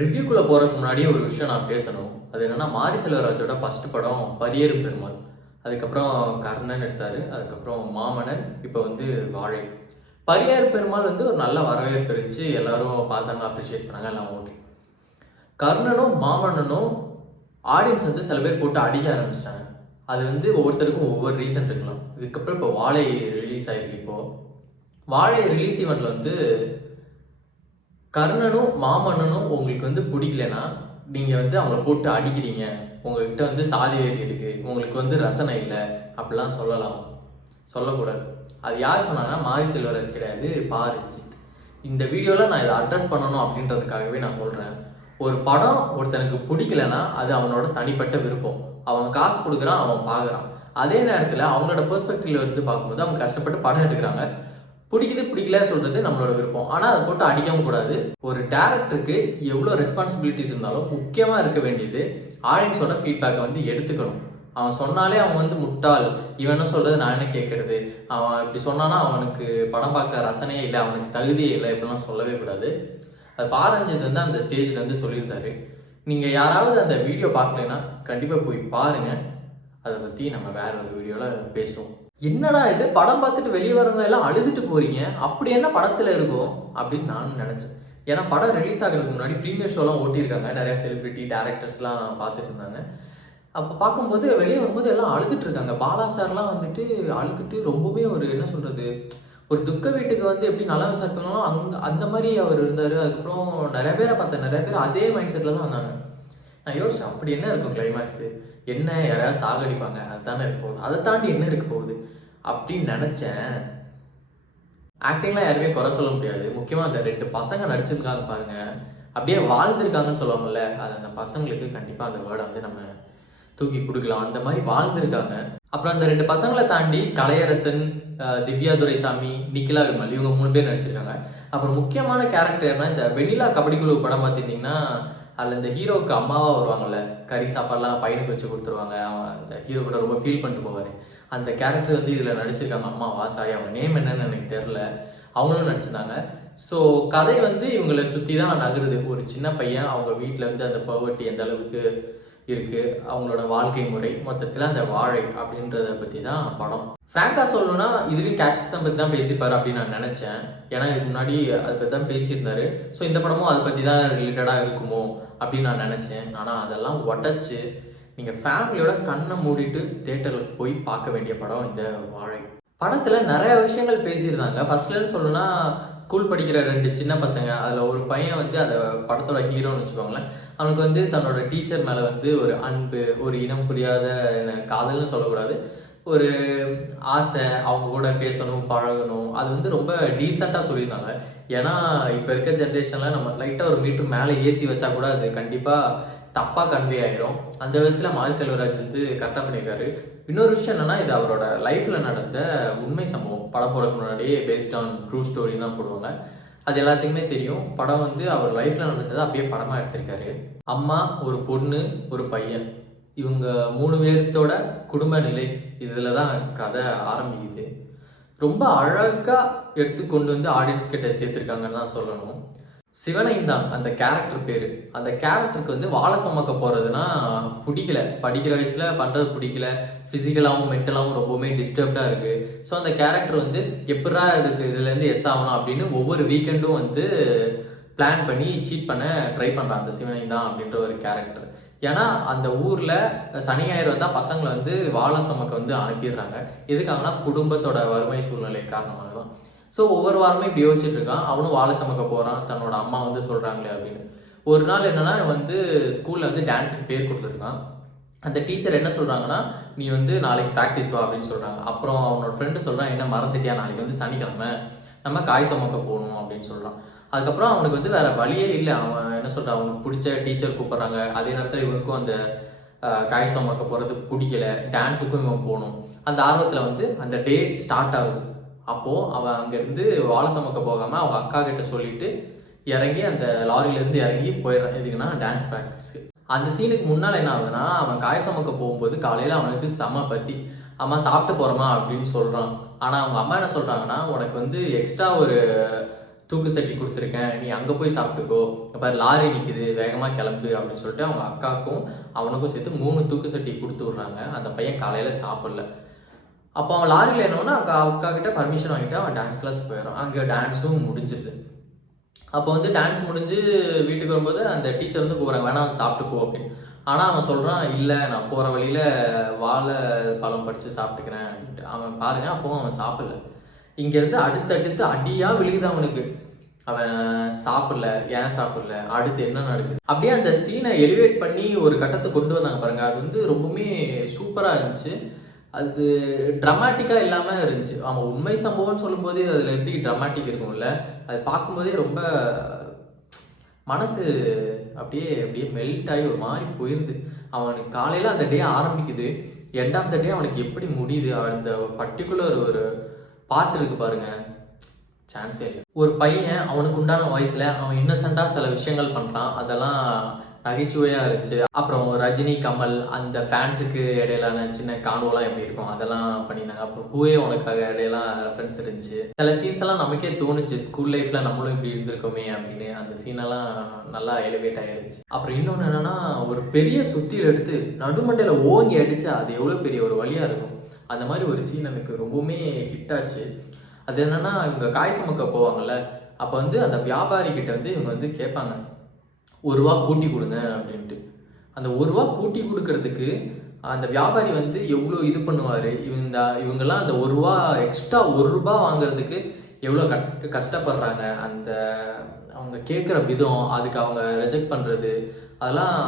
ரிவ்யூக்குள்ளே போகிறதுக்கு முன்னாடியே ஒரு விஷயம் நான் பேசணும். அது என்னன்னா, மாரி செல்வராஜோட ஃபர்ஸ்ட் படம் பரியேறும் பெருமாள். அதுக்கப்புறம் கர்ணன் எடுத்தாரு. அதுக்கப்புறம் மாமன்னன். இப்போ வந்து வாழை. பரியேறும் பெருமாள் வந்து ஒரு நல்ல வரவேற்பு இருந்துச்சு. எல்லாரும் பார்த்தாங்க, அப்ரிஷியேட் பண்ணாங்க. எல்லாம் ஓகே. கர்ணனும் மாமன்னனும் ஆடியன்ஸ் வந்து சில பேர் போட்டு அடிக்க ஆரம்பிச்சிட்டாங்க. அது வந்து ஒவ்வொருத்தருக்கும் ஒவ்வொரு ரீசன் இருக்கலாம். இதுக்கப்புறம் இப்போ வாழை ரிலீஸ் ஆயிருக்கு. இப்போ வாழை ரிலீஸ் ஈவெண்ட்ல வந்து கர்ணனும் மாமன்னனும் உங்களுக்கு வந்து பிடிக்கலன்னா, நீங்க வந்து அவங்கள போட்டு அடிக்கிறீங்க. உங்ககிட்ட வந்து சாதி வெறி இருக்கு. உங்களுக்கு வந்து ரசனை இல்ல. அப்படிலாம் சொல்லலாம். சொல்லக்கூடாது. அது யார் சொன்னாங்கன்னா, மாரி செல்வராஜ் கிடையாது, பா. ரஞ்சித். இந்த வீடியோல நான் இத அட்ரஸ் பண்ணணும் அப்படின்றதுக்காகவே நான் சொல்றேன். ஒரு படம் ஒருத்தனுக்கு பிடிக்கலன்னா, அது அவனோட தனிப்பட்ட விருப்பம். அவன் காசு குடுக்குறான், அவன் பார்க்குறான். அதே நேரத்துல அவங்களோட பெர்ஸ்பெக்டிவ்ல இருந்து பார்க்கும்போது, அவங்க கஷ்டப்பட்டு படம் எடுக்குறாங்க. பிடிக்குது பிடிக்கல சொல்றது நம்மளோட விருப்பம். ஆனா அதை போட்டு அடிக்கவும் கூடாது. ஒரு டேரக்டருக்கு எவ்வளோ ரெஸ்பான்சிபிலிட்டிஸ் இருந்தாலும் முக்கியமா இருக்க வேண்டியது ஆடியன்ஸோட ஃபீட்பேக்கை வந்து எடுத்துக்கணும். அவன் சொன்னாலே அவன் வந்து முட்டாள், இவன் என்ன சொல்றது நான் என்ன கேட்கறது, அவன் இப்படி சொன்னானா அவனுக்கு படம் பார்க்க ரசனையே இல்லை, அவனுக்கு தகுதியே இல்லை, இப்படிலாம் சொல்லவே கூடாது. அது பாரஞ்சித் வந்து அந்த ஸ்டேஜ்ல வந்து சொல்லியிருந்தாரு. நீங்க யாராவது அந்த வீடியோ பார்க்கலைன்னா கண்டிப்பா போய் பாருங்க. அதை பத்தி நம்ம வேற ஒரு வீடியோல பேசுவோம். என்னடா இது, படம் பார்த்துட்டு வெளியே வரவங்க எல்லாம் அழுதுட்டு போறீங்க, அப்படி என்ன படத்துல இருக்கும் அப்படின்னு நானும் நினைச்சேன். ஏன்னா படம் ரிலீஸ் ஆகிறதுக்கு முன்னாடி ப்ரீமியர் ஷோலாம் ஓட்டியிருக்காங்க, நிறைய செலிபிரிட்டி டேரக்டர்ஸ்லாம் பார்த்துட்டு இருந்தாங்க. அப்போ பார்க்கும்போது வெளியே வரும்போது எல்லாம் அழுதுட்டு இருக்காங்க. பாலா சார்லாம் வந்துட்டு அழுதுட்டு ரொம்பவே ஒரு என்ன சொல்றது, ஒரு துக்க வீட்டுக்கு வந்து எப்படி நல்லா விசாரிக்கணும் அங்கே அந்த மாதிரி அவர் இருந்தார். அதுக்கப்புறம் நிறைய பேரை பார்த்தேன், நிறைய பேர் அதே மைண்ட் செட்டில் தான் வந்தாங்க. நான் யோசிச்சேன், அப்படி என்ன இருக்கும் கிளைமேக்ஸு, என்ன யாராவது சாகடிப்பாங்க, அதுதானே இருக்க போகுது, அதை தாண்டி என்ன இருக்க போகுது அப்படின்னு நினச்சேன். ஆக்டிங்லாம் யாருமே குறை சொல்ல முடியாது. முக்கியமாக அந்த 2 பசங்க நடிச்சிருக்காங்க பாருங்க, அப்படியே வாழ்ந்திருக்காங்கன்னு சொல்லுவாங்கல்ல, அது அந்த பசங்களுக்கு கண்டிப்பாக அந்த வேர்டை வந்து நம்ம தூக்கி கொடுக்கலாம். அந்த மாதிரி வாழ்ந்திருக்காங்க. அப்புறம் அந்த 2 பசங்களை தாண்டி கலையரசன், திவ்யா துரைசாமி, நிக்கிலா விமல், இவங்க 3 பேர் நடிச்சிருக்காங்க. அப்புறம் முக்கியமான கேரக்டர்னா இந்த வெண்ணிலா கபடி குழு படம் பார்த்துட்டிங்கன்னா, அதில் இந்த ஹீரோவுக்கு அம்மாவாக வருவாங்கல்ல, கறி சாப்பாடுலாம் பையனுக்கு வச்சு கொடுத்துருவாங்க, அவன் அந்த ஹீரோ கூட ரொம்ப ஃபீல் பண்ணிட்டு போவார். அந்த கேரக்டர் வந்து இதில் நடிச்சிருக்காங்க. அம்மாவா, சாரி அவங்க நேம் என்னன்னு எனக்கு தெரில, அவங்களும் நடிச்சிருந்தாங்க. ஸோ கதை வந்து இவங்களை சுற்றி தான் நகருது. ஒரு சின்ன பையன், அவங்க வீட்டில் வந்து அந்த பவர்ட்டி எந்த அளவுக்கு இருக்குது, அவங்களோட வாழ்க்கை முறை, மொத்தத்தில் அந்த வாழை அப்படின்றத பற்றி தான் படம். ஃப்ராங்காக சொல்லணும்னா இதுலேயும் கேஸ்டிசம் பற்றி தான் பேசியிருப்பார் அப்படின்னு நான் நினச்சேன். ஏன்னா இதுக்கு முன்னாடி அதை பற்றி தான் பேசியிருந்தாரு. ஸோ இந்த படமும் அதை பற்றி தான் ரிலேட்டடாக இருக்குமோ அப்படின்னு நான் நினச்சேன். ஆனால் அதெல்லாம் உடச்சி நீங்கள் ஃபேமிலியோட கண்ணை மூடிட்டு தேட்டருக்கு போய் பார்க்க வேண்டிய படம் இந்த வாழை. படத்தில் நிறைய விஷயங்கள் பேசியிருந்தாங்க. ஃபர்ஸ்ட்லன்னு சொல்லணும்னா, ஸ்கூல் படிக்கிற 2 சின்ன பசங்க, அதில் ஒரு பையன் வந்து அந்த படத்தோட ஹீரோன்னு வச்சுக்கோங்களேன். அவனுக்கு வந்து தன்னோட டீச்சர் மேலே வந்து ஒரு அன்பு, ஒரு இனம் புரியாத காதல்னு சொல்லக்கூடாது, ஒரு ஆசை, அவங்க கூட பேசணும், பழகணும். அது வந்து ரொம்ப டீசெண்டாக சொல்லியிருந்தாங்க. ஏன்னா இப்போ இருக்க ஜென்ரேஷனில் நம்ம லைட்டாக ஒரு மீட்டர் மேலே ஏற்றி வச்சா கூட அது கண்டிப்பாக தப்பாக கன்வே ஆயிரும். அந்த விதத்தில் மாரி செல்வராஜ் வந்து கரெக்டாக பண்ணியிருக்காரு. இன்னொரு விஷயம் என்னன்னா, இது அவரோட லைஃப்பில் நடந்த உண்மை சம்பவம். படம் போகிறதுக்கு முன்னாடியே பேஸ்ட் ஆன் ட்ரூ ஸ்டோரி தான் போடுவாங்க. அது எல்லாத்துக்குமே தெரியும். படம் வந்து அவர் லைஃப்பில் நடந்ததை அப்படியே படமாக எடுத்திருக்காரு. அம்மா, ஒரு பொண்ணு, ஒரு பையன், இவங்க 3 பேர்த்தோட குடும்ப நிலை, இதில் தான் கதை ஆரம்பிக்குது. ரொம்ப அழகாக எடுத்து கொண்டு வந்து ஆடியன்ஸ் கிட்ட சேர்த்துருக்காங்கன்னு தான் சொல்லணும். சிவனைந்தான் அந்த கேரக்டர் பேர். அந்த கேரக்டருக்கு வந்து வாழை சுமக்க போகிறதுனா பிடிக்கல, படிக்கிற வயசில் பண்ணுறது பிடிக்கல, ஃபிசிக்கலாகவும் மென்டலாகவும் ரொம்பவுமே டிஸ்டர்ப்டாக இருக்குது. ஸோ அந்த கேரக்டர் வந்து எப்படா இதுலேருந்து எஸ் ஆகலாம் அப்படின்னு ஒவ்வொரு வீக்கெண்டும் வந்து பிளான் பண்ணி சீட் பண்ண ட்ரை பண்ணுறான் அந்த சிவனைந்தான் அப்படின்ற ஒரு கேரக்டர். ஏன்னா அந்த ஊரில் சனி ஞாயிறு வந்தால் பசங்களை வந்து வாழை சுமக்க வந்து அனுப்பிடுறாங்க. எதுக்காகனா குடும்பத்தோட வறுமை சூழ்நிலை காரணமாக தான். ஸோ ஒவ்வொரு வாரமே இப்படி யோசிச்சுட்டு இருக்கான். அவனும் வாழை சமக்க போகிறான், தன்னோட அம்மா வந்து சொல்கிறாங்களே அப்படின்னு. ஒரு நாள் என்னன்னா, வந்து ஸ்கூலில் வந்து டான்ஸுக்கு பேர் கொடுத்துருக்கான். அந்த டீச்சர் என்ன சொல்கிறாங்கன்னா, நீ வந்து நாளைக்கு ப்ராக்டிஸ் வா அப்படின்னு சொல்கிறாங்க. அப்புறம் அவனோட ஃப்ரெண்டு சொல்கிறான், என்ன மறந்துட்டியா, நாளைக்கு வந்து சனிக்கிழமை நம்ம காய் சமக்க போகணும் அப்படின்னு சொல்கிறான். அதுக்கப்புறம் அவனுக்கு வந்து வேறு வழியே இல்லை. அவன் என்ன சொல்கிறான், அவனுக்கு பிடிச்ச டீச்சர் கூப்பிட்றாங்க. அதே நேரத்தில் இவனுக்கும் அந்த காய் சமக்க போகிறது பிடிக்கல, டான்ஸுக்கும் இவன் போகணும். அந்த ஆர்வத்தில் வந்து அந்த டே ஸ்டார்ட் ஆகுது. அப்போது அவன் அங்கேருந்து வாழை சமக்க போகாமல் அவங்க அக்கா கிட்ட சொல்லிட்டு இறங்கி அந்த லாரியிலேருந்து இறங்கி போயிடுறான். எதுக்குன்னா டான்ஸ் ப்ராக்டிஸ்க்கு. அந்த சீனுக்கு முன்னால் என்ன ஆகுதுன்னா, அவன் காய் சமக்க போகும்போது காலையில் அவனுக்கு செம பசி. அம்மா சாப்பிட்டு போகிறோமா அப்படின்னு சொல்கிறான். ஆனால் அவங்க அம்மா என்ன சொல்கிறாங்கன்னா, உனக்கு வந்து எக்ஸ்ட்ரா ஒரு தூக்கு சட்டி கொடுத்துருக்கேன், நீ அங்கே போய் சாப்பிட்டுக்கோ, இப்போ லாரி நிற்கிது வேகமாக கிளம்பு அப்படின்னு சொல்லிட்டு அவங்க அக்காவுக்கும் அவனுக்கும் சேர்த்து 3 தூக்கு சட்டி கொடுத்து விட்றாங்க. அந்த பையன் காலையில் சாப்பிடல. அப்போ அவன் லாரியில் என்னன்னா அக்கா கிட்ட பர்மிஷன் வாங்கிட்டு அவன் டான்ஸ் கிளாஸ் போயிடும். அங்கே டான்ஸும் முடிஞ்சிருது. அப்போ வந்து டான்ஸ் முடிஞ்சு வீட்டுக்கு வரும்போது அந்த டீச்சர் வந்து கூப்பிட்றாங்க, வேணா வந்து சாப்பிட்டு போ அப்படின்னு. ஆனால் அவன் சொல்கிறான், இல்லை நான் போகிற வழியில் வாழை பழம் படித்து சாப்பிட்டுக்கிறேன் அப்படின்ட்டு. அவன் பாருங்கள் அப்போவும் அவன் சாப்பிடல. இங்கேருந்து அடுத்தடுத்து அடியாக விழுகுது அவனுக்கு. அவன் சாப்பிடல, ஏன் சாப்பிடல, அடுத்து என்ன நடக்குது அப்படியே அந்த சீனை எலிவேட் பண்ணி ஒரு கட்டத்தை கொண்டு வந்தாங்க பாருங்க. அது வந்து ரொம்பவுமே சூப்பராக இருந்துச்சு. அது ட்ரமாட்டிக்காக இல்லாமல் இருந்துச்சு. அவன் உண்மை சம்பவம்னு சொல்லும்போது அதில் எப்படி ட்ரமாட்டிக் இருக்கும்ல, அது பார்க்கும்போதே ரொம்ப மனசு அப்படியே அப்படியே மெல்ட் ஆகி ஒரு மாதிரி போயிடுது. அவனுக்கு காலையில் அந்த டே ஆரம்பிக்குது, எண்ட் ஆஃப் த டே அவனுக்கு எப்படி முடியுது, அந்த பர்டிகுலர் ஒரு பாட்டு இருக்குது பாருங்க, சான்ஸே இல்லை. ஒரு பையன் அவனுக்கு உண்டான வயசில் அவன் இன்னசென்ட்டாக சில விஷயங்கள் பண்ணுறான், அதெல்லாம் நகைச்சுவையாக இருந்துச்சு. அப்புறம் ரஜினி கமல் அந்த ஃபேன்ஸுக்கு இடையிலான சின்ன காணோலாம் எப்படி இருக்கும் அதெல்லாம் பண்ணியிருந்தாங்க. அப்புறம் பூவே உனக்காக இடையெல்லாம் ரெஃபரன்ஸ் இருந்துச்சு. சில சீன்ஸ் எல்லாம் நமக்கே தோணுச்சு, ஸ்கூல் லைஃப்பில் நம்மளும் இப்படி இருந்திருக்கோமே அப்படின்னு. அந்த சீனெல்லாம் நல்லா எலிவேட் ஆகிருந்துச்சு. அப்புறம் இன்னொன்று என்னென்னா, ஒரு பெரிய சுத்தியில் எடுத்து நடுமண்டையில் ஓங்கி அடித்தா அது எவ்வளோ பெரிய ஒரு வழியாக இருக்கும். அந்த மாதிரி ஒரு சீன் எனக்கு ரொம்பவுமே ஹிட் ஆச்சு. அது என்னென்னா, இவங்க காய் சுமக்க போவாங்கள்ல, அப்போ வந்து அந்த வியாபாரிக்கிட்ட வந்து இவங்க வந்து கேட்பாங்க, ₹1 கூட்டி கொடுங்க அப்படின்ட்டு. அந்த ₹1 கூட்டி கொடுக்கறதுக்கு அந்த வியாபாரி வந்து எவ்வளோ இது பண்ணுவார். இவங்கெல்லாம் அந்த ₹1 எக்ஸ்ட்ரா ₹1 வாங்குறதுக்கு எவ்வளோ கஷ்டப்படுறாங்க. அந்த அவங்க கேட்குற விதம், அதுக்கு அவங்க ரிஜெக்ட் பண்ணுறது, அதெல்லாம்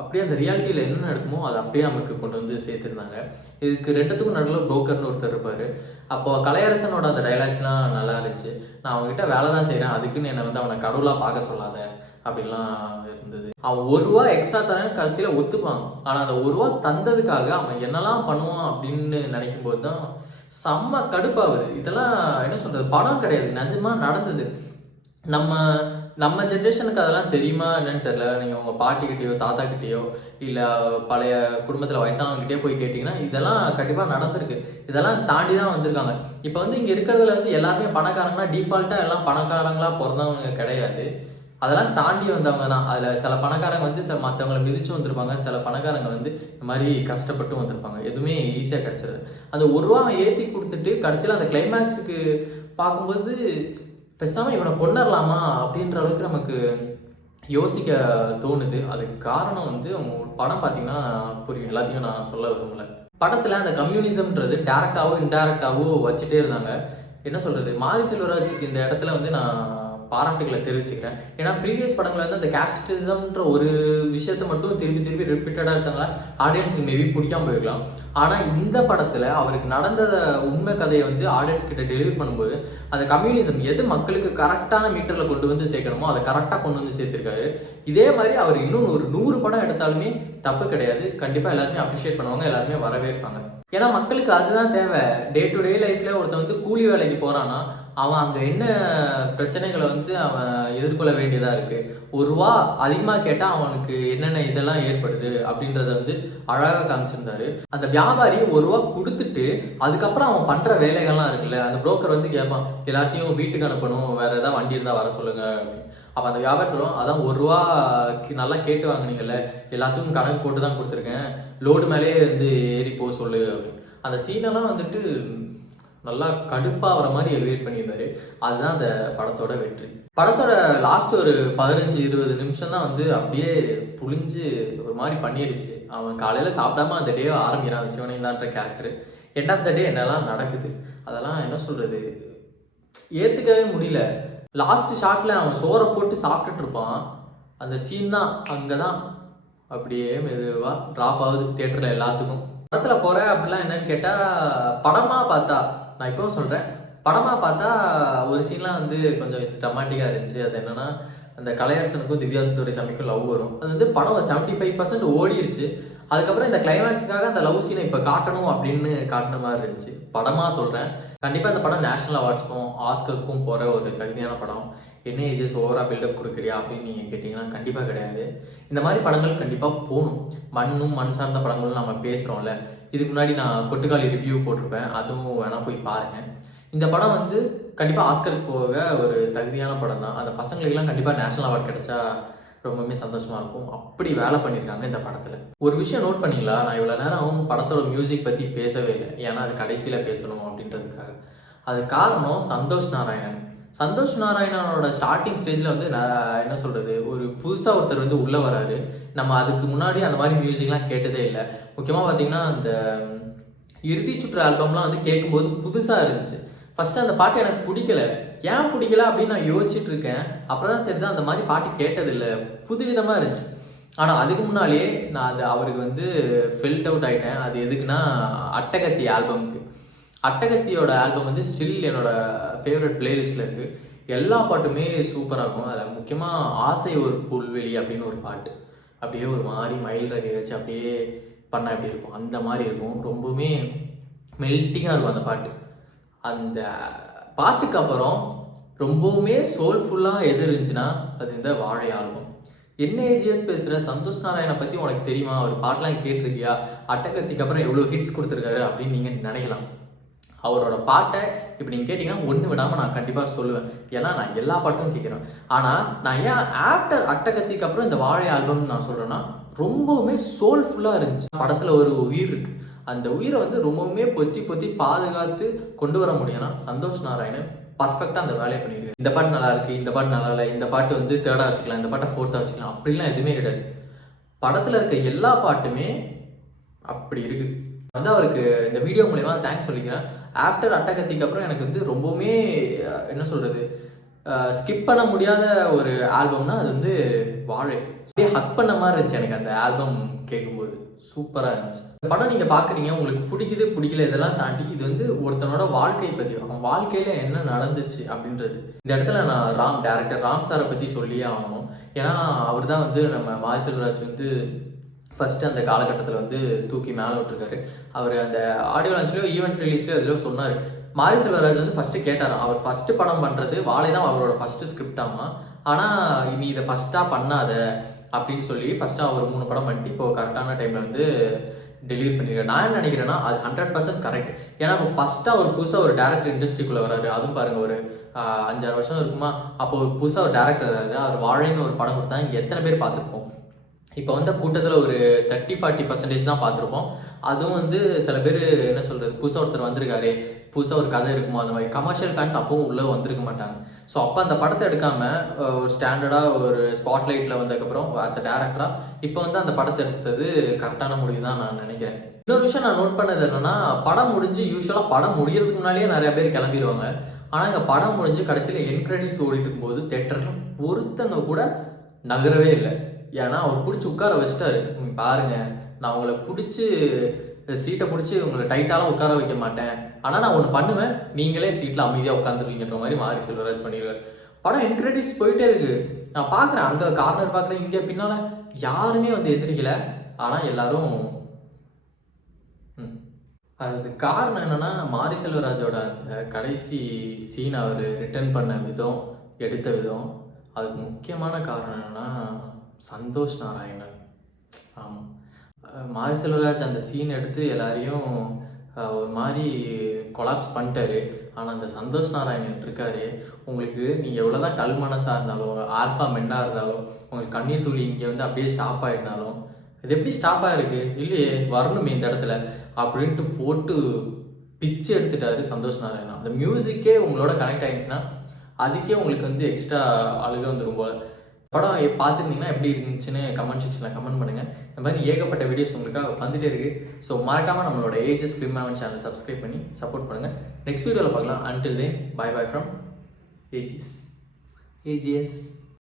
அப்படியே அந்த ரியாலிட்டியில் என்ன நடக்குமோ அதை அப்படியே நமக்கு கொண்டு வந்து சேர்த்துருந்தாங்க. இதுக்கு ரெண்டுத்துக்கும் நடுவில் புரோக்கர்னு ஒருத்தர் இருப்பார். அப்போது கலையரசனோட அந்த டைலாக்ஸ்லாம் நல்லா இருந்துச்சு. நான் அவங்ககிட்ட வேலை தான் செய்கிறேன், அதுக்குன்னு என்னை வந்து அவனை கடவுளாக பார்க்க சொல்லாத அப்படிலாம் இருந்தது. அவன் ₹1 எக்ஸ்ட்ரா தரேன் கடைசியில் ஒத்துப்பான். ஆனால் அந்த ₹1 தந்ததுக்காக அவன் என்னெல்லாம் பண்ணுவான் அப்படின்னு நினைக்கும் போது தான் செம்ம கடுப்பாகுது. இதெல்லாம் என்ன சொல்கிறது, படம் கிடையாது, நிஜமாக நடந்தது. நம்ம ஜென்ரேஷனுக்கு அதெல்லாம் தெரியுமா என்னன்னு தெரியல. நீங்கள் உங்கள் பாட்டிக்கிட்டேயோ தாத்தாக்கிட்டேயோ இல்லை பழைய குடும்பத்தில் வயசானவங்ககிட்டயோ போய் கேட்டிங்கன்னா இதெல்லாம் கண்டிப்பாக நடந்திருக்கு. இதெல்லாம் தாண்டி தான் வந்திருக்காங்க. இப்போ வந்து இங்கே இருக்கிறதுல வந்து எல்லாருமே பணக்காரங்கன்னா டிஃபால்ட்டாக எல்லாம் பணக்காரங்களாக பிறந்தவங்க கிடையாது. அதெல்லாம் தாண்டி வந்தவங்க தான். அதில் சில பணக்காரங்க வந்து மற்றவங்களை மிதிச்சு வந்திருப்பாங்க, சில பணக்காரங்க வந்து இந்த மாதிரி கஷ்டப்பட்டு வந்திருப்பாங்க. எதுவுமே ஈஸியாக கிடச்சிருது. அந்த ₹1 ஏற்றி கொடுத்துட்டு கடைசியில் அந்த கிளைமேக்ஸுக்கு பார்க்கும்போது பேசாமல் இவனை கொண்டுடலாமா அப்படின்ற அளவுக்கு நமக்கு யோசிக்க தோணுது. அதுக்கு காரணம் வந்து படம் பார்த்தீங்கன்னா புரியும். எல்லாத்தையும் நான் சொல்ல விரும்பல. படத்தில் அந்த கம்யூனிசம்ன்றது டேரக்டாவோ இன்டைரக்டாவோ வச்சுட்டே இருந்தாங்க. என்ன சொல்கிறது, மாரி செல்வராஜுக்கு இந்த இடத்துல வந்து நான் பாராட்டுகளை தெரிவிச்சுக்கிறேன். ஏன்னா ப்ரீவியஸ் படங்கள் வந்து அந்த கேஸ்டிசம்ன்ற ஒரு விஷயத்த மட்டும் திருப்பி ரிப்பீட்டடாக இருந்தனால ஆடியன்ஸுக்கு மேபி பிடிக்காம போயிருக்கலாம். ஆனால் இந்த படத்தில் அவருக்கு நடந்த உண்மை கதையை வந்து ஆடியன்ஸ் கிட்ட டெலிவரி பண்ணும்போது அந்த கம்யூனிசம் எது மக்களுக்கு கரெக்டான மீட்டரில் கொண்டு வந்து சேர்க்கணுமோ அதை கரெக்டாக கொண்டு வந்து சேர்த்துருக்காரு. இதே மாதிரி அவர் இன்னும் ஒரு 100 படம் எடுத்தாலுமே தப்பு கிடையாது. கண்டிப்பாக எல்லாருமே அப்ரிஷியேட் பண்ணுவாங்க, எல்லாருமே வரவேற்பாங்க. ஏன்னா மக்களுக்கு அதுதான் தேவை. டே டு டே லைஃப்பில் ஒருத்தன் வந்து கூலி வேலைக்கு போகிறான்னா அவன் அங்கே என்ன பிரச்சனைகளை வந்து அவன் எதிர்கொள்ள வேண்டியதாக இருக்குது. ₹1 அதிகமாக கேட்டால் அவனுக்கு என்னென்ன இதெல்லாம் ஏற்படுது அப்படின்றத வந்து அழகாக காமிச்சிருந்தாரு. அந்த வியாபாரி ₹1 கொடுத்துட்டு அதுக்கப்புறம் அவன் பண்ணுற வேலைகள்லாம் இருக்குல்ல, அந்த புரோக்கர் வந்து கேட்பான், எல்லாத்தையும் வீட்டுக்கு அனுப்பணும், வேறு ஏதாவது வண்டி இருந்தால் வர சொல்லுங்கள் அப்படின்னு. அப்போ அந்த வியாபாரி சொல்லுவான், அதான் ₹1 நல்லா கேட்டு வாங்கினீங்கல்ல, எல்லாத்துக்கும் கணக்கு போட்டு தான் கொடுத்துருக்கேன், லோடு மேலே வந்து ஏறி போக சொல்லு அப்படின்னு. அந்த சீனெல்லாம் வந்துட்டு நல்லா கடுப்பாகிற மாதிரி எலிவேட் பண்ணியிருந்தாரு. அதுதான் அந்த படத்தோட வெற்றி. படத்தோட லாஸ்ட் ஒரு 15-20 நிமிஷம் தான் வந்து அப்படியே புளிஞ்சு ஒரு மாதிரி பண்ணிருச்சு. அவன் காலையில் சாப்பிடாம அந்த டே ஆரம்பிக்கிறான், அந்த சிவனேந்தான்ற கேரக்டர். எண்ட் ஆஃப் த டே என்னெல்லாம் நடக்குது அதெல்லாம் என்ன சொல்கிறது, ஏற்றுக்கவே முடியல. லாஸ்ட் ஷாட்டில் அவன் சோறை போட்டு சாப்பிட்டுட்டு இருப்பான். அந்த சீன் தான் அங்கே தான் அப்படியே மெதுவாக ட்ராப் ஆகுது தியேட்டரில் எல்லாத்துக்கும். படத்தில் குறை அப்படிலாம் என்னன்னு கேட்டால், படமாக பார்த்தா நான் இப்போவும் சொல்கிறேன், படமாக பார்த்தா ஒரு சீன்லாம் வந்து கொஞ்சம் ட்ரமாட்டிக்காக இருந்துச்சு. அது என்னென்னா, அந்த கலையரசனுக்கும் திவ்யா சுந்தரேசாமிக்கும் லவ் வரும். அது வந்து படம் 75% ஓடிருச்சு. அதுக்கப்புறம் இந்த கிளைமேக்ஸுக்காக அந்த லவ் சீனை இப்போ காட்டணும் அப்படின்னு காட்டின மாதிரி இருந்துச்சு. படமாக சொல்கிறேன், கண்டிப்பாக இந்த படம் நேஷனல் அவார்ட்ஸ்க்கும் ஆஸ்கருக்கும் போகிற ஒரு தகுதியான படம். என்ன ஏஜஸ் ஓவராக பில்டப் கொடுக்குறியா அப்படின்னு நீங்கள் கேட்டிங்கன்னா கண்டிப்பாக கிடையாது. இந்த மாதிரி படங்கள் கண்டிப்பாக போகணும். மண் சார்ந்த படங்களும் நம்ம பேசுகிறோம்ல, இதுக்கு முன்னாடி நான் கொட்டுக்காளி ரிவ்யூ போட்டிருப்பேன், அதுவும் வேணால் போய் பாருங்கள். இந்த படம் வந்து கண்டிப்பாக ஆஸ்கருக்கு போக ஒரு தகுதியான படம் தான். அந்த பசங்களுக்கெல்லாம் கண்டிப்பாக நேஷனல் அவார்ட் கிடைச்சா ரொம்பவுமே சந்தோஷமாக இருக்கும். அப்படி வேலை பண்ணியிருக்காங்க இந்த படத்தில். ஒரு விஷயம் நோட் பண்ணீங்களா, நான் இவ்வளோ நேரம் படத்தோட மியூசிக் பற்றி பேசவே இல்லை. ஏன்னா அது கடைசியில் பேசணும் அப்படின்றதுக்காக. அது காரணம் சந்தோஷ் நாராயணன். சந்தோஷ் நாராயணனோட ஸ்டார்டிங் ஸ்டேஜில் வந்து என்ன சொல்கிறது, ஒரு புதுசாக ஒருத்தர் வந்து உள்ளே வராரு. நம்ம அதுக்கு முன்னாடி அந்த மாதிரி மியூசிக்லாம் கேட்டதே இல்லை. முக்கியமாக பார்த்தீங்கன்னா அந்த இறுதி சுற்று ஆல்பம்லாம் வந்து கேட்கும்போது புதுசாக இருந்துச்சு. ஃபஸ்ட்டு அந்த பாட்டு எனக்கு பிடிக்கல. ஏன் பிடிக்கல அப்படின்னு நான் யோசிச்சுட்டு இருக்கேன். அப்புறம் தான் தெரியுது அந்த மாதிரி பாட்டு கேட்டதில்லை, புதுவிதமாக இருந்துச்சு. ஆனால் அதுக்கு முன்னாலே நான் அது அவருக்கு வந்து ஃபெல்ட் அவுட் ஆகிட்டேன். அது எதுக்குன்னா அட்டகத்தி ஆல்பமுக்கு. அட்டகத்தியோட ஆல்பம் வந்து ஸ்டில் என்னோட ஃபேவரட் பிளேலிஸ்ட்டில் இருக்குது. எல்லா பாட்டுமே சூப்பராக இருக்கும். அதில் முக்கியமாக ஆசை ஒரு புல்வெளி அப்படின்னு ஒரு பாட்டு, அப்படியே ஒரு மாதிரி மயில் ரகை வச்சு அப்படியே பண்ணால் எப்படி இருக்கும் அந்த மாதிரி இருக்கும். ரொம்பவுமே மெல்ட்டிங்காக இருக்கும் அந்த பாட்டு. அந்த பாட்டுக்கு அப்புறம் ரொம்பவுமே சோல்ஃபுல்லாக எது இருந்துச்சுன்னா அது இந்த வாழை ஆல்பம். என்ன ஏஜிஎஸ் பேசுகிற சந்தோஷ் நாராயணனை பற்றி உனக்கு தெரியுமா, ஒரு பாட்டெலாம் கேட்டிருக்கியா, அட்டகத்திக்கு அப்புறம் எவ்வளோ ஹிட்ஸ் கொடுத்துருக்காரு அப்படின்னு நீங்கள் நினைக்கலாம். அவரோட பாட்டை இப்போ நீங்கள் கேட்டிங்கன்னா ஒன்று விடாமல் நான் கண்டிப்பாக சொல்லுவேன். ஏன்னா நான் எல்லா பாட்டும் கேட்குறேன். ஆனால் நான் ஏன் ஆஃப்டர் அட்டகத்திக்கு அப்புறம் இந்த வாழை ஆல்பம்னு நான் சொல்கிறேன்னா, ரொம்பவுமே சோல்ஃபுல்லாக இருந்துச்சு. படத்தில் ஒரு உயிர் இருக்குது. அந்த உயிரை வந்து ரொம்பவுமே பொத்தி பாதுகாத்து கொண்டு வர முடியும்னா சந்தோஷ் நாராயணன் பர்ஃபெக்டாக அந்த வேலையை பண்ணியிருக்கு. இந்த பாட்டு நல்லா இருக்குது, இந்த பாட்டு நல்லா இல்லை, இந்த பாட்டு வந்து தேர்டாக வச்சுக்கலாம், இந்த பாட்டை ஃபோர்த்தாக வச்சுக்கலாம், அப்படிலாம் எதுவுமே கிடையாது. படத்தில் இருக்க எல்லா பாட்டுமே அப்படி இருக்குது. வந்து அவருக்கு இந்த வீடியோ மூலமா தேங்க்ஸ் சொல்லிக்கிறேன். ஆஃப்டர் அட்டகத்திக்கு அப்புறம் எனக்கு வந்து ரொம்பவுமே என்ன சொல்கிறது, ஸ்கிப் பண்ண முடியாத ஒரு ஆல்பம்னா அது வந்து வாழை. அப்படியே ஹக் பண்ண மாதிரி இருந்துச்சு எனக்கு அந்த ஆல்பம் கேட்கும்போது. சூப்பராக இருந்துச்சு. இந்த படம் நீங்கள் பார்க்குறீங்க, உங்களுக்கு பிடிக்குது பிடிக்கல இதெல்லாம் தாண்டி இது வந்து ஒருத்தனோட வாழ்க்கை பற்றி, அவன் வாழ்க்கையில் என்ன நடந்துச்சு அப்படின்றது. இந்த இடத்துல நான் டேரக்டர் ராம் சாரை பற்றி சொல்லியே ஆகணும். ஏன்னா அவர் தான் வந்து நம்ம மாரி செல்வராஜ் வந்து ஃபஸ்ட்டு அந்த காலகட்டத்தில் வந்து தூக்கி மேலே விட்டுருக்காரு. அவர் அந்த ஆடியோ லான்ச்லேயோ ஈவெண்ட் ரிலீஸ்லேயோ அதில் சொன்னார். மாரி செல்வராஜ் வந்து ஃபஸ்ட்டு கேட்டாராம், அவர் ஃபஸ்ட்டு படம் பண்ணுறது வாழை தான் அவரோட ஃபஸ்ட்டு ஸ்கிரிப்டாமா, ஆனால் நீ இதை ஃபஸ்ட்டாக பண்ணாத அப்படின்னு சொல்லி ஃபஸ்ட்டாக அவர் 3 படம் பண்ணிட்டு இப்போது கரெக்டான டைமில் வந்து டெலிவரி பண்ணியிருக்காரு. நான் என்ன நினைக்கிறேன்னா அது 100% கரெக்ட். ஏன்னா இப்போ ஃபஸ்ட்டாக ஒரு புதுசாக ஒரு டேரக்டர் இண்டஸ்ட்ரிக்குள்ளே வராரு. அதுவும் பாருங்கள் ஒரு 5-6 வருஷம் இருக்குமா, அப்போ ஒரு புதுசாக ஒரு டேரக்டர் வராரு. அவர் வாழைன்னு ஒரு படம் கொடுத்தா இங்கே எத்தனை பேர் பார்த்துருப்போம். இப்போ வந்து கூட்டத்தில் ஒரு 30-40% தான் பார்த்துருப்போம். அதுவும் வந்து சில பேர் என்ன சொல்கிறது, புதுசாக ஒருத்தர் வந்திருக்காரு, புதுசாக ஒரு கதை இருக்குமோ அந்த மாதிரி கமர்ஷியல் ஃபேன்ஸ் அப்பவும் உள்ளே வந்திருக்க மாட்டாங்க. ஸோ அப்போ அந்த படத்தை எடுக்காமல் ஒரு ஸ்டாண்டர்டாக ஒரு ஸ்பாட்லைட்டில் வந்ததுக்கப்புறம் ஆஸ் அ டேரக்டராக இப்போ வந்து அந்த படத்தை எடுத்தது கரெக்டான முடிவு தான் நான் நினைக்கிறேன். இன்னொரு விஷயம் நான் நோட் பண்ணது என்னென்னா, படம் முடிஞ்சு யூஸ்வலாக படம் முடிகிறதுக்கு முன்னாடியே நிறையா பேர் கிளம்பிடுவாங்க. ஆனால் இங்கே படம் முடிஞ்சு கடைசியில் என் கிரெடிட்ஸ் ஓடிட்டு இருக்கும்போது தேட்டரில் ஒருத்தங்க கூட நகரவே இல்லை. ஏன்னா அவர் பிடிச்சி உட்கார வச்சிட்டாரு. பாருங்கள், நான் உங்களை பிடிச்சி சீட்டை பிடிச்சி உங்களை டைட்டாலாம் உட்கார வைக்க மாட்டேன், ஆனால் நான் ஒன்று பண்ணுவேன், நீங்களே சீட்டில் அமைதியாக உட்காந்துருவீங்கன்ற மாதிரி மாரி செல்வராஜ் பண்ணிடுவார். படம் என் கிரெடிட்ஸ் போயிட்டே இருக்குது. நான் பார்க்குறேன், அங்கே கார்னர் பார்க்குறேன், இங்கே பின்னால் யாருமே வந்து எதிரிக்கலை. ஆனால் எல்லாரும் அது காரணம் என்னென்னா, மாரி செல்வராஜோட அந்த கடைசி சீன் அவர் ரிட்டர்ன் பண்ண விதம், எடுத்த விதம், அதுக்கு முக்கியமான காரணம் என்னென்னா சந்தோஷ் நாராயணன். ஆமாம், மாரி செல்வராஜ் அந்த சீன் எடுத்து எல்லாரையும் ஒரு மாதிரி கொலாப்ஸ் பண்ணிட்டாரு. ஆனால் அந்த சந்தோஷ் நாராயணன் இருக்காரு, உங்களுக்கு நீங்கள் எவ்வளோ தான் கல் மனசாக இருந்தாலும், ஆல்ஃபா மென்னாக இருந்தாலும், உங்களுக்கு கண்ணீர் துளி இங்கே வந்து அப்படியே ஸ்டாப் ஆகிருந்தாலும், இது எப்படி ஸ்டாப் ஆகிருக்கு, இல்லையே வரணுமே இந்த இடத்துல அப்படின்ட்டு போட்டு பிச்சு எடுத்துட்டாரு சந்தோஷ் நாராயணன். அந்த மியூசிக்கே உங்களோட கனெக்ட் ஆகிடுச்சுன்னா அதுக்கே உங்களுக்கு வந்து எக்ஸ்ட்ரா அழுக வந்துடும் போல். படம் பார்த்துருந்தீங்கன்னா எப்படி இருந்துச்சுன்னு கமெண்ட் செக்ஷனில் கமெண்ட் பண்ணுங்கள். இந்த மாதிரி ஏகப்பட்ட வீடியோஸ் உங்களுக்காக வந்துகிட்டே இருக்குது. ஸோ மறக்காமல் நம்மளோட AGS film heaven channel subscribe பண்ணி சப்போர்ட் பண்ணுங்கள். நெக்ஸ்ட் வீடியோவில் பார்க்கலாம். Until then, bye bye from AGS.